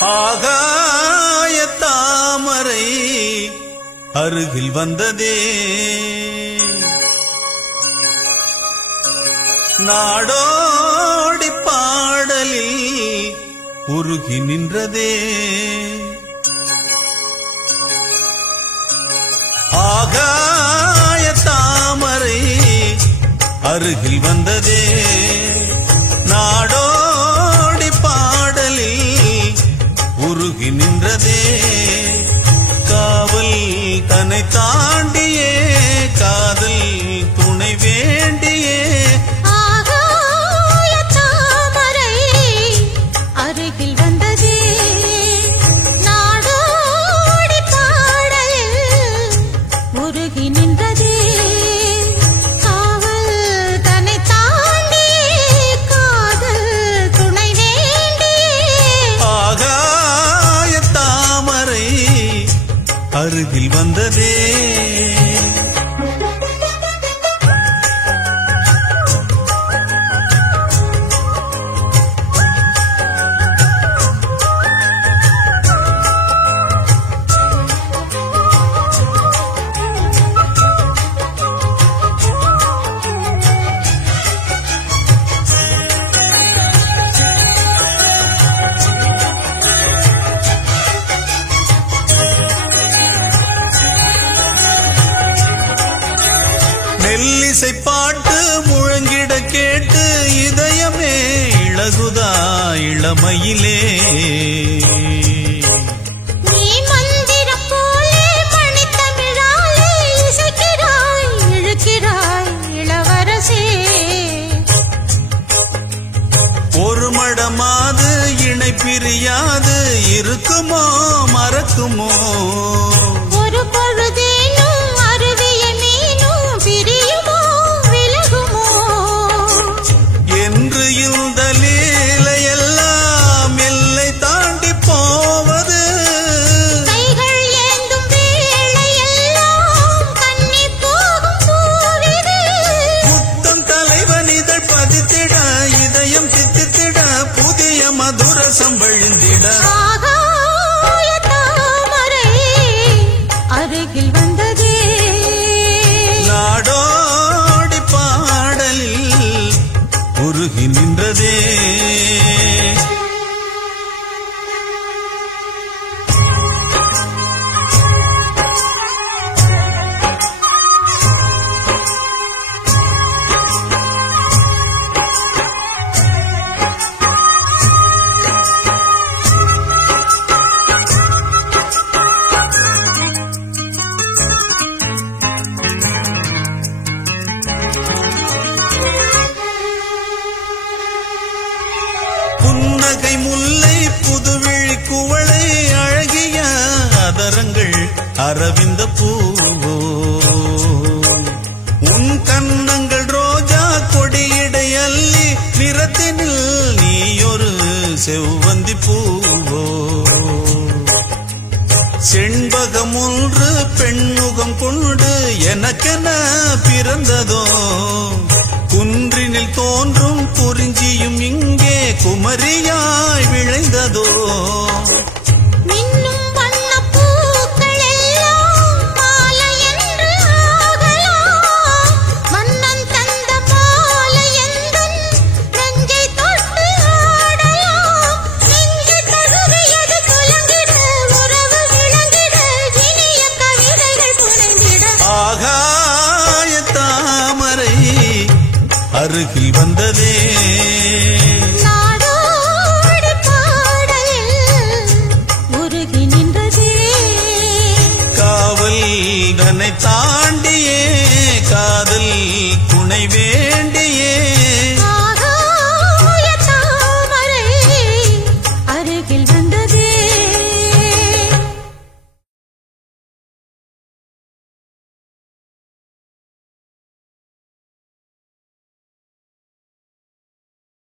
ஆகாய தாமரை அருகில் வந்ததே, நாடோடி பாடலில் உருகி நின்றதே. ஆகாய தாமரை அருகில் வந்ததே, நாடோடி பாடலில் உருகி நின்றதே. காவல் தன்னை தாண்டியே காதல் துணை வேண்டியே. ஆகாய தாமரை அருகில் வந்ததே, நாடோடி பாடலில் உருகி நின்றதே. காவல் தன்னை தாண்டியே காதல் துணை வேண்டியே. ஆகாய தாமரை அருகில் வந்ததே. மெல்லிசை பாட்டு முழங்கிட கேட்டு இதயமே இளகுதா இளமையிலே. நீ மந்திரம் போலே மணித்தமிழாலே இசைக்கிறாய் இழுக்கிறாய் இளவரசே. ஒரு மடமாது இணை பிரியாது இருக்குமோ மறக்குமோ. ஒரு பொழுதேனும் அருவிய மீனும் பிரியுமோ விலகுமோ. என்று இந்த லீலையெல்லாம் எல்லை தாண்டி போவது. கைகள் ஏந்தும் வேளையெல்லாம் கண்ணி போகும் பூவிது. முத்தம் தலைவன் இதழ் பதித்திட இதயம் சித்தித்திட புதிய மதுரசம் வழிந்திட. ஆகாய தாமரை அருகில் வந்ததே, நாடோடி பாடலில் உருகி நின்றதே. புன்னகை முல்லை புதுவிழி குவளை அழகிய அதரங்கள் அரவிந்த பூவோ. உன் கன்னங்கள் ரோஜா கொடியிடை அள்ளி நிறத்தினில் நீயொரு செவ்வந்தி பூவோ. செண்பகம் ஒன்று பெண்முகம் கொண்டு எனக்கென பிறந்ததோ. குன்றினில் தோன்றும் குறிஞ்சியும் இங்கே குமரியாய் விளைந்ததோ. மின்னும் வண்ணப் பூக்கள் எல்லாம் மாலை என்று ஆகலாம். மன்னன் தந்த மாலை எந்தன் நெஞ்சை தொட்டு ஆடலாம். நெஞ்சு தழுவியது குலுங்கிட உறவு விளங்கிட இனிய கவிதைகள் புனைந்திட. ஆகாய தாமரை அருகில் வந்ததே, நாடோடி பாடலில் உருகி நின்றதே. காவல் தன்னை தாண்டியே காதல் துணை